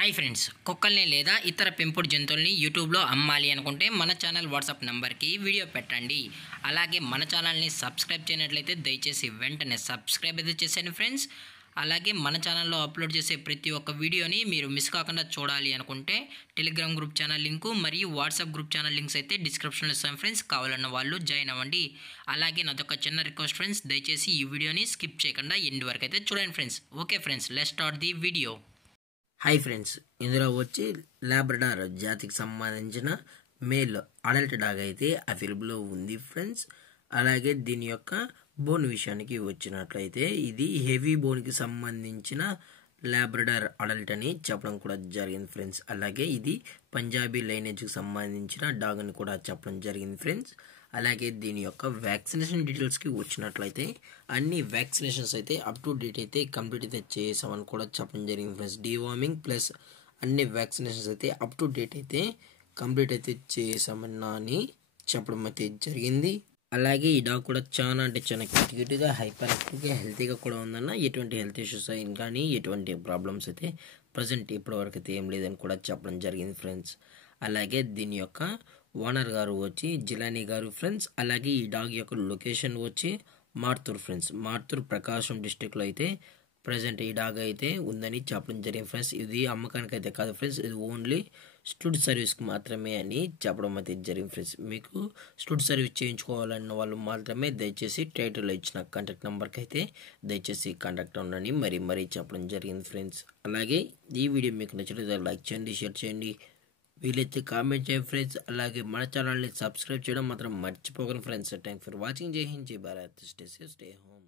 Hi friends, కుక్కల్ని లేదా ఇతర పెంపుడు జంతువుల్ని యూట్యూబ్లో అమ్మాలి అనుకుంటే మన ఛానల్ వాట్సాప్ నెంబర్కి వీడియో పెట్టండి. అలాగే మన ఛానల్ని సబ్స్క్రైబ్ చేయనట్లయితే దయచేసి వెంటనే సబ్స్క్రైబ్ అయితే చేసేయండి ఫ్రెండ్స్. అలాగే మన ఛానల్లో అప్లోడ్ చేసే ప్రతి ఒక్క వీడియోని మీరు మిస్ కాకుండా చూడాలి అనుకుంటే టెలిగ్రామ్ గ్రూప్ ఛానల్ లింకు మరియు వాట్సాప్ గ్రూప్ ఛానల్ లింక్స్ అయితే డిస్క్రిప్షన్లో ఇస్తాం ఫ్రెండ్స్. కావాలన్న వాళ్ళు జాయిన్ అవ్వండి. అలాగే నాదొక చిన్న రిక్వెస్ట్ ఫ్రెండ్స్, దయచేసి ఈ వీడియోని స్కిప్ చేయకుండా ఎండ్ వరకు అయితే చూడండి friends. Okay friends, let's start the video. Hi friends, ఇందులో వచ్చి లాబ్రడార్ జాతికి సంబంధించిన మేల్ అడల్ట్ డాగ్ అయితే అవైలబుల్లో ఉంది ఫ్రెండ్స్. అలాగే దీని యొక్క బోన్ విషయానికి వచ్చినట్లయితే ఇది హెవీ బోన్కి సంబంధించిన లాబ్రడార్ అడల్ట్ అని చెప్పడం కూడా జరిగింది ఫ్రెండ్స్. అలాగే ఇది పంజాబీ లైనేజ్కి సంబంధించిన డాగ్ అని కూడా చెప్పడం జరిగింది ఫ్రెండ్స్. అలాగే దీని యొక్క వ్యాక్సినేషన్ డీటెయిల్స్కి వచ్చినట్లయితే అన్ని వ్యాక్సినేషన్స్ అయితే అప్ టు డేట్ అయితే కంప్లీట్ అయితే చేసామని కూడా చెప్పడం జరిగింది ఫ్రెండ్స్. డీవార్మింగ్ ప్లస్ అన్ని వ్యాక్సినేషన్స్ అయితే అప్ టు డేట్ అయితే కంప్లీట్ అయితే చేసామని చెప్పడం అయితే జరిగింది. అలాగే ఈ డాగ్ కూడా చాలా అంటే చాలా క్యూట్గా హైపర్ యాక్టివ్గా హెల్తీగా కూడా ఉందన్న. ఎటువంటి హెల్త్ ఇష్యూస్ అయిన కానీ ఎటువంటి ప్రాబ్లమ్స్ అయితే ప్రజెంట్ ఇప్పటివరకు అయితే ఏం లేదని కూడా చెప్పడం జరిగింది ఫ్రెండ్స్. అలాగే దీని యొక్క ఓనర్ గారు వచ్చి జిలానీ గారు ఫ్రెండ్స్. అలాగే ఈ డాగ్ యొక్క లొకేషన్ వచ్చి మార్తూర్ ఫ్రెండ్స్. మార్తూర్ ప్రకాశం డిస్టిక్లో అయితే ప్రజెంట్ ఈ డాగ్ అయితే ఉందని చెప్పడం జరిగింది ఫ్రెండ్స్. ఇది అమ్మకానికి అయితే కాదు ఫ్రెండ్స్, ఇది ఓన్లీ స్టూడ్ సర్వీస్కి మాత్రమే అని చెప్పడం అయితే జరిగింది ఫ్రెండ్స్. మీకు స్టూడ్ సర్వీస్ చేయించుకోవాలన్న వాళ్ళు మాత్రమే దయచేసి టైటిల్లో ఇచ్చిన కాంటాక్ట్ నెంబర్కి అయితే దయచేసి కాంటాక్ట్ అవ్వండి మరీ చెప్పడం జరిగింది ఫ్రెండ్స్. అలాగే ఈ వీడియో మీకు నచ్చినట్లయితే లైక్ చేయండి, షేర్ చేయండి, వీలైతే కామెంట్ చేయండి ఫ్రెండ్స్. అలాగే మన ఛానల్ని సబ్స్క్రైబ్ చేయడం మాత్రం మర్చిపోకండి ఫ్రెండ్స్. Thank for watching. జై హింద్, జై Bharat, stay safe, stay home.